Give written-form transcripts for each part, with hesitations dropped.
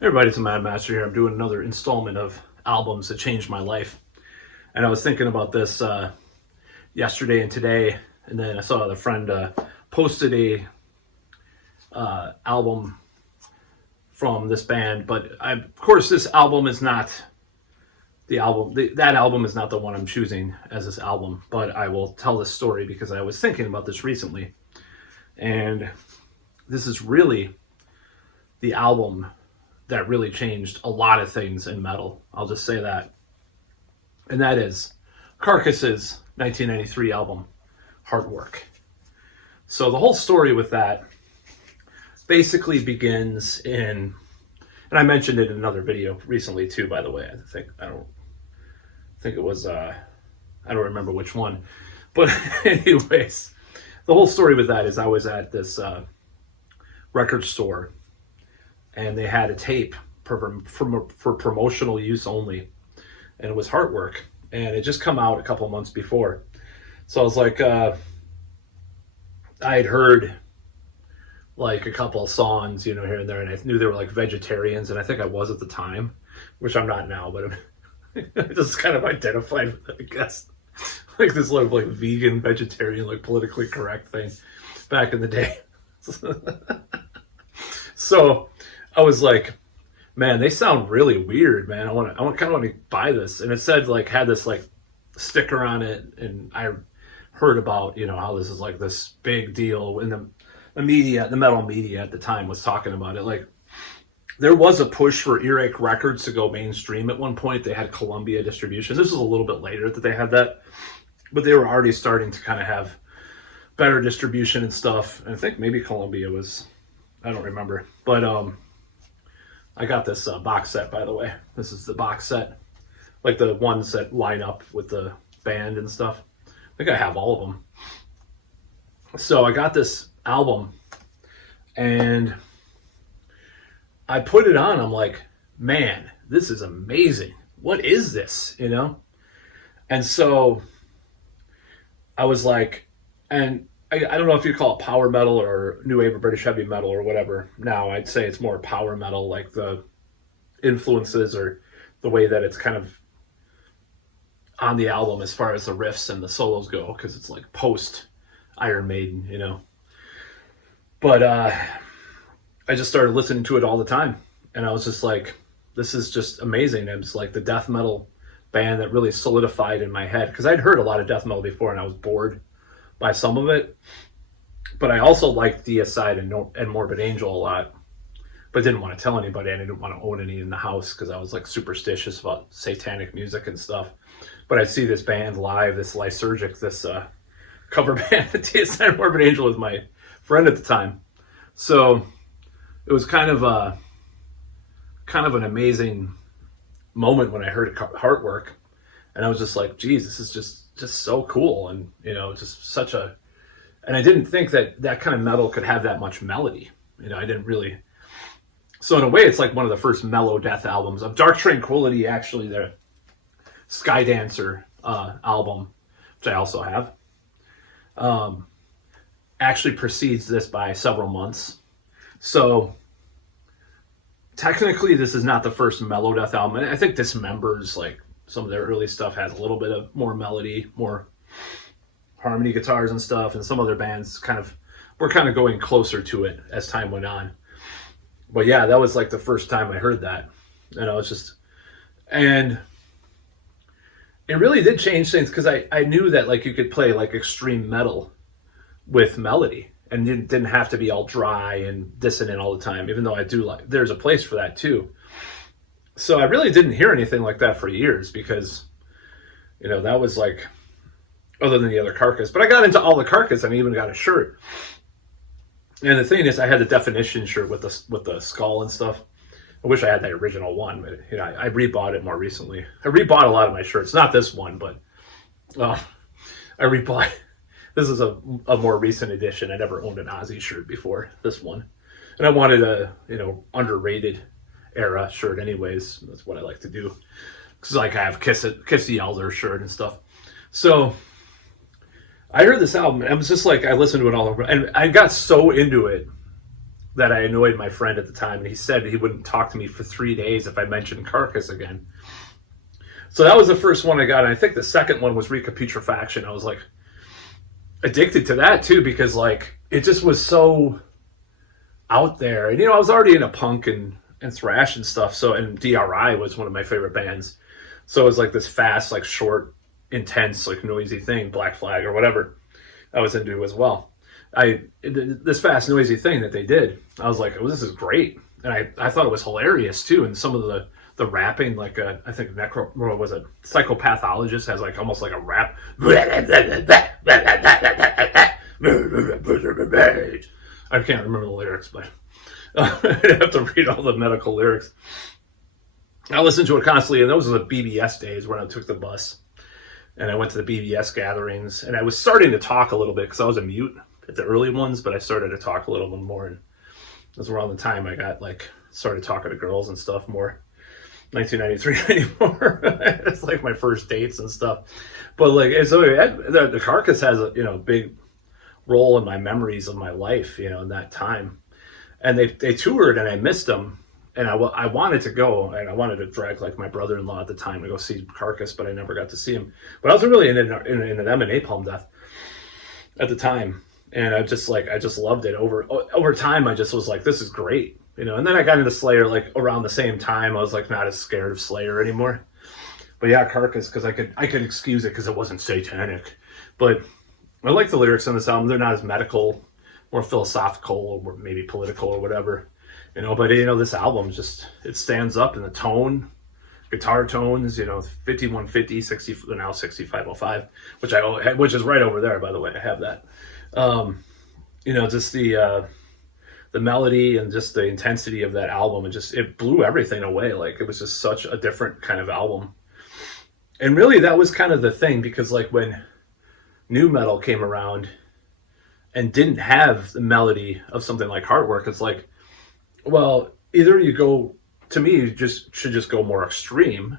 Hey everybody, it's a Mad Master here. I'm doing another installment of albums that changed my life. And I was thinking about this yesterday and today, and then I saw the friend posted a album from this band. But of course, this album is not the album. That album is not the one I'm choosing as this album. But I will tell this story because I was thinking about this recently. And this is really the album that really changed a lot of things in metal. I'll just say that. And that is Carcass's 1993 album, Heartwork. So the whole story with that basically begins in, and I mentioned it in another video recently too, by the way. I don't think it was, I don't remember which one. But anyways, the whole story with that is I was at this record store, and they had a tape for promotional use only, and it was Heartwork, and it just come out a couple months before. So I was like, I had heard like a couple of songs, here and there, and I knew they were like vegetarians, and I think I was at the time, which I'm not now, but I just kind of identified with it, I guess, like this like vegan, vegetarian, like politically correct thing back in the day. So I was like, man, they sound really weird, man. I kind of want to buy this. And it said like, had this like sticker on it. And I heard about, how this is like this big deal in the media, the metal media at the time was talking about it. Like there was a push for Earache Records to go mainstream at one point. They had Columbia distribution. This was a little bit later that they had that, but they were already starting to kind of have better distribution and stuff. And I think maybe Columbia was, I don't remember, but, I got this box set, by the way. This is the box set, like the ones that line up with the band and stuff. I think I have all of them. So I got this album, and I put it on. I'm like, man, this is amazing. What is this, And so I was like, and I don't know if you call it power metal or new wave or British heavy metal or whatever. Now I'd say it's more power metal, like the influences or the way that it's kind of on the album as far as the riffs and the solos go, because it's like post Iron Maiden, But I just started listening to it all the time, and I was just like, this is just amazing. And it's like the death metal band that really solidified in my head, because I'd heard a lot of death metal before and I was bored by some of it, but I also liked Deicide and Morbid Angel a lot, but didn't want to tell anybody. I didn't want to own any in the house because I was like superstitious about satanic music and stuff. But I see this band live, this Lysergic, this cover band. Deicide and Morbid Angel was my friend at the time, so it was kind of an amazing moment when I heard Heartwork, and I was just like, geez, this is just so cool. And just such a, and I didn't think that kind of metal could have that much melody. I didn't really. So in a way, it's like one of the first mellow death albums. Of Dark Tranquillity, actually, the Skydancer album, which I also have, actually precedes this by several months. So technically, this is not the first mellow death album. And I think Dismember's, like some of their early stuff, has a little bit of more melody, more harmony guitars and stuff. And some other bands were kind of going closer to it as time went on. But yeah, that was like the first time I heard that. And I was just, and it really did change things, because I knew that like you could play like extreme metal with melody, and it didn't have to be all dry and dissonant all the time, even though I do like, there's a place for that too. So I really didn't hear anything like that for years, because, that was like, other than the other Carcass. But I got into all the Carcass, and I even got a shirt. And the thing is, I had the Definition shirt with the skull and stuff. I wish I had that original one, but I rebought it more recently. I rebought a lot of my shirts, not this one, but I rebought. This is a more recent edition. I never owned an Ozzy shirt before this one, and I wanted a underrated era shirt anyways. That's what I like to do, because like I have Kiss the Elder shirt and stuff. So I heard this album, and I was just like, I listened to it all over, and I got so into it that I annoyed my friend at the time, and he said he wouldn't talk to me for 3 days if I mentioned Carcass again. So that was the first one I got, and I think the second one was Recaputrefaction. I was like addicted to that too, because like it just was so out there. And I was already into punk and thrash and stuff, so, and DRI was one of my favorite bands. So it was like this fast, like short, intense, like noisy thing, Black Flag or whatever I was into as well. This fast, noisy thing that they did, I was like, oh, this is great. And I thought it was hilarious too. And some of the rapping, like I think was a Psychopathologist has like almost like a rap. I can't remember the lyrics, but I'd have to read all the medical lyrics. I listened to it constantly, and those were the BBS days when I took the bus. And I went to the BBS gatherings, and I was starting to talk a little bit because I was a mute at the early ones, but I started to talk a little bit more. And it was around the time I got started talking to girls and stuff more. 1993 anymore. It's like my first dates and stuff. But so the Carcass has a big role in my memories of my life, in that time. And they toured, and I missed them. And I wanted to go, and I wanted to drag like my brother-in-law at the time to go see Carcass, but I never got to see him. But I was really into them and Napalm Death at the time, and I just loved it. Over time, I just was like, this is great, And then I got into Slayer like around the same time. I was like not as scared of Slayer anymore. But yeah, Carcass, because I could excuse it because it wasn't satanic. But I like the lyrics on this album. They're not as medical, more philosophical, or maybe political or whatever. But this album it stands up in the tone, guitar tones, 5150, 60, now 6505, which is right over there, by the way. I have that. Just the melody and just the intensity of that album, it blew everything away. Like it was just such a different kind of album. And really that was kind of the thing, because like when nu metal came around and didn't have the melody of something like Heartwork, it's like, well, either you go, to me, you should just go more extreme,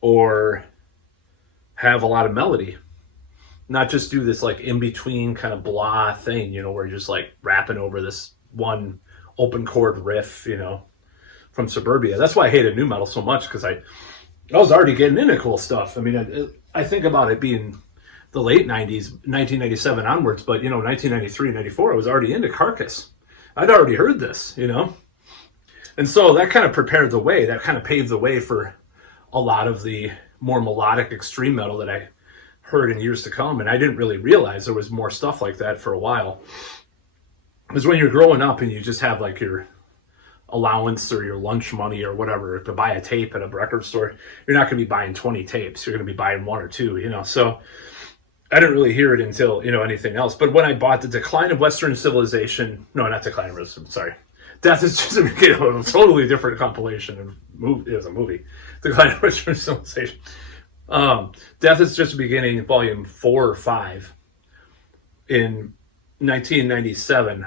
or have a lot of melody, not just do this like in between kind of blah thing, where you're just like rapping over this one open chord riff, from Suburbia. That's why I hated nu metal so much, because I was already getting into cool stuff. I mean, I think about it being the late 90s, 1997 onwards, but 1993, 94, I was already into Carcass. I'd already heard this, And so that kind of prepared the way. That kind of paved the way for a lot of the more melodic extreme metal that I heard in years to come. And I didn't really realize there was more stuff like that for a while. Because when you're growing up and you just have like your allowance or your lunch money or whatever to buy a tape at a record store, you're not going to be buying 20 tapes. You're going to be buying one or two, So I didn't really hear it until, anything else. But when I bought The Decline of Western Civilization, no, not Decline of Western, sorry. Death is just a totally different compilation. It was a movie. Decline of Western Civilization. Death is Just Beginning, volume 4 or 5 in 1997.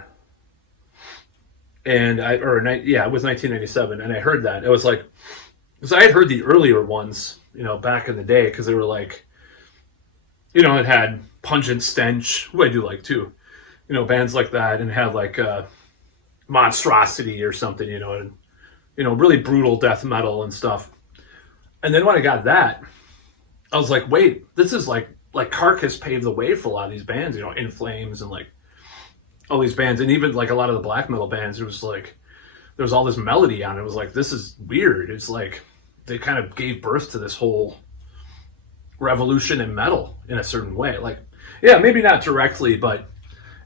And it was 1997. And I heard that. It was like, because I had heard the earlier ones, back in the day, because they were like, it had Pungent Stench, who I do like too, bands like that, and had like Monstrosity or something, and really brutal death metal and stuff. And then when I got that, I was like, wait, this is like Carcass paved the way for a lot of these bands, In Flames and like all these bands, and even like a lot of the black metal bands. It was like there was all this melody on it. It was like, this is weird. It's like they kind of gave birth to this whole revolution in metal in a certain way. Like, yeah, maybe not directly, but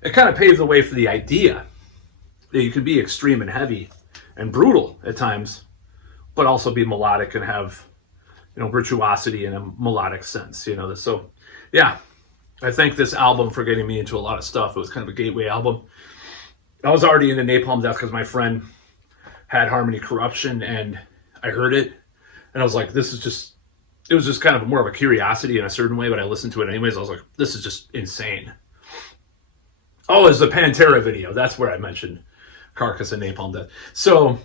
it kind of paved the way for the idea that you could be extreme and heavy and brutal at times, but also be melodic and have, virtuosity in a melodic sense, So, yeah, I thank this album for getting me into a lot of stuff. It was kind of a gateway album. I was already into Napalm Death because my friend had Harmony Corruption, and I heard it, and I was like, it was just kind of more of a curiosity in a certain way, but I listened to it anyways. I was like, this is just insane. Oh, it's the Pantera video. That's where I mentioned Carcass and Napalm Death. So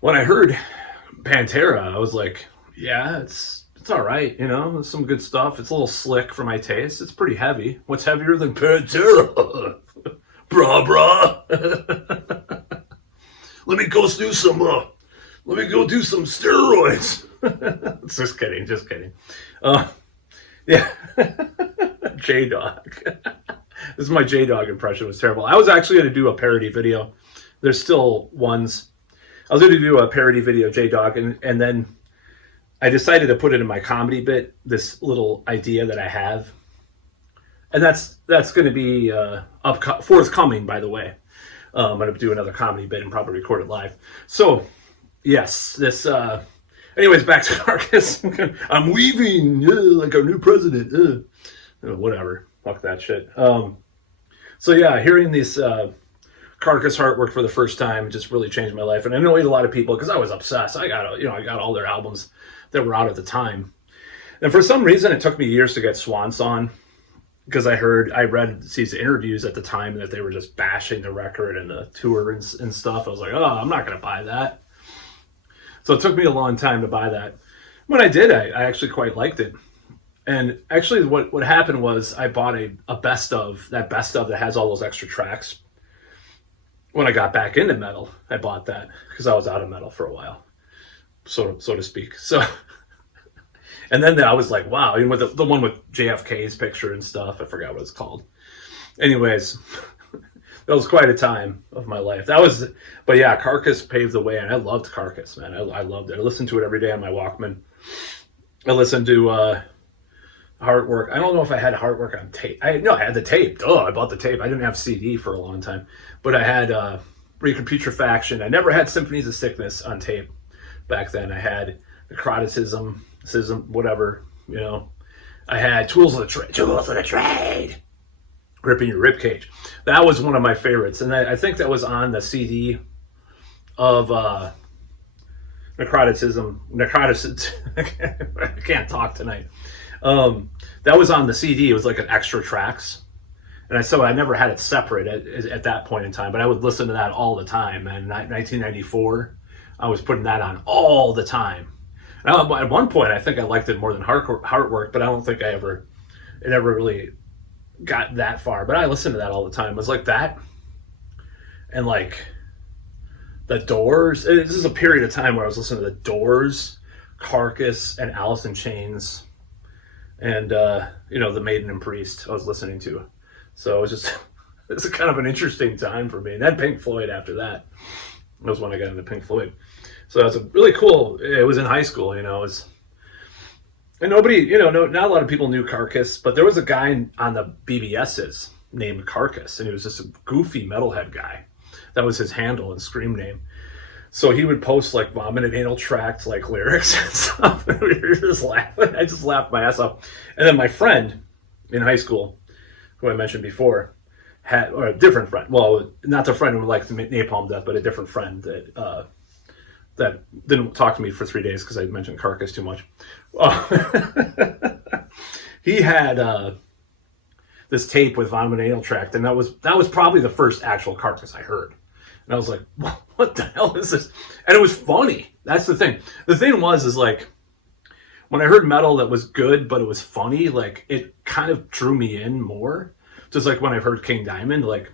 when I heard Pantera, I was like, yeah, it's all right. It's some good stuff. It's a little slick for my taste. It's pretty heavy. What's heavier than Pantera? brah. Let me go do some steroids. Just kidding. Yeah. J-Dog. This is my J-Dog impression. It was terrible. I was actually going to do a parody video. There's still ones. I was going to do a parody video, J-Dog, and then I decided to put it in my comedy bit, this little idea that I have. And that's going to be forthcoming, by the way. I'm going to do another comedy bit and probably record it live. So, yes, this... anyways, back to Carcass. I'm leaving, like our new president. Whatever. Fuck that shit. So, yeah, hearing these Carcass Heartwork for the first time just really changed my life. And I annoyed a lot of people because I was obsessed. I got all their albums that were out at the time. And for some reason, it took me years to get Swan Song. Because I read these interviews at the time that they were just bashing the record and the tour and stuff. I was like, oh, I'm not going to buy that. So it took me a long time to buy that. When I did, I actually quite liked it. And actually what happened was I bought a best of that has all those extra tracks. When I got back into metal, I bought that because I was out of metal for a while, so to speak. So... And then I was like, wow, and with the one with JFK's picture and stuff, I forgot what it's called. Anyways, that was quite a time of my life. But yeah, Carcass paved the way, and I loved Carcass, man. I loved it. I listened to it every day on my Walkman. I listened to Heartwork. I don't know if I had Heartwork on tape. I had the tape. Oh, I bought the tape. I didn't have CD for a long time. But I had Recon Putrefaction. I never had Symphonies of Sickness on tape back then. I had Necroticism, whatever, I had Tools of the Trade, Ripping Your Ribcage. That was one of my favorites, and I think that was on the CD of Necroticism. I can't talk tonight. That was on the CD. It was like an extra tracks, and I never had it separate at that point in time, but I would listen to that all the time. And in 1994, I was putting that on all the time. Now, at one point, I think I liked it more than Heartwork, but I don't think it ever really got that far. But I listened to that all the time. It was like that, and like the Doors. This is a period of time where I was listening to the Doors, Carcass, and Alice in Chains, and the Maiden and Priest. I was listening to, so it was just it's kind of an interesting time for me. And then Pink Floyd after that. That was when I got into Pink Floyd. So it's a really cool. It was in high school, and nobody, not a lot of people knew Carcass, but there was a guy on the BBS's named Carcass, and he was just a goofy metalhead guy. That was his handle and scream name. So he would post like Vomit and Anal Tract like lyrics and stuff, and we were just laughing. I just laughed my ass off. And then my friend in high school, who I mentioned before, or a different friend. Well, not the friend who liked Napalm Death, but a different friend that didn't talk to me for 3 days because I mentioned Carcass too much. He had this tape with Vomit and Anal Tract, and that was probably the first actual Carcass I heard. And I was like, what the hell is this? And it was funny. That's the thing. The thing is like, when I heard metal that was good, but it was funny, like, it kind of drew me in more. Just like when I heard King Diamond, like,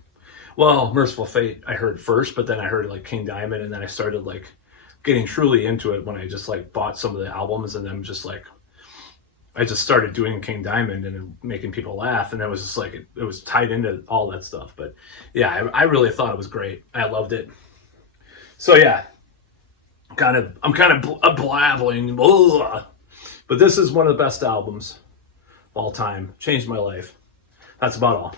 well, Merciful Fate I heard first, but then I heard like King Diamond, and then I started like getting truly into it when I just like bought some of the albums, and then just like I just started doing King Diamond and making people laugh, and it was just like it was tied into all that stuff. But yeah, I really thought it was great. I loved it. So yeah, I'm kind of blabbling, but this is one of the best albums of all time. Changed my life. That's about all.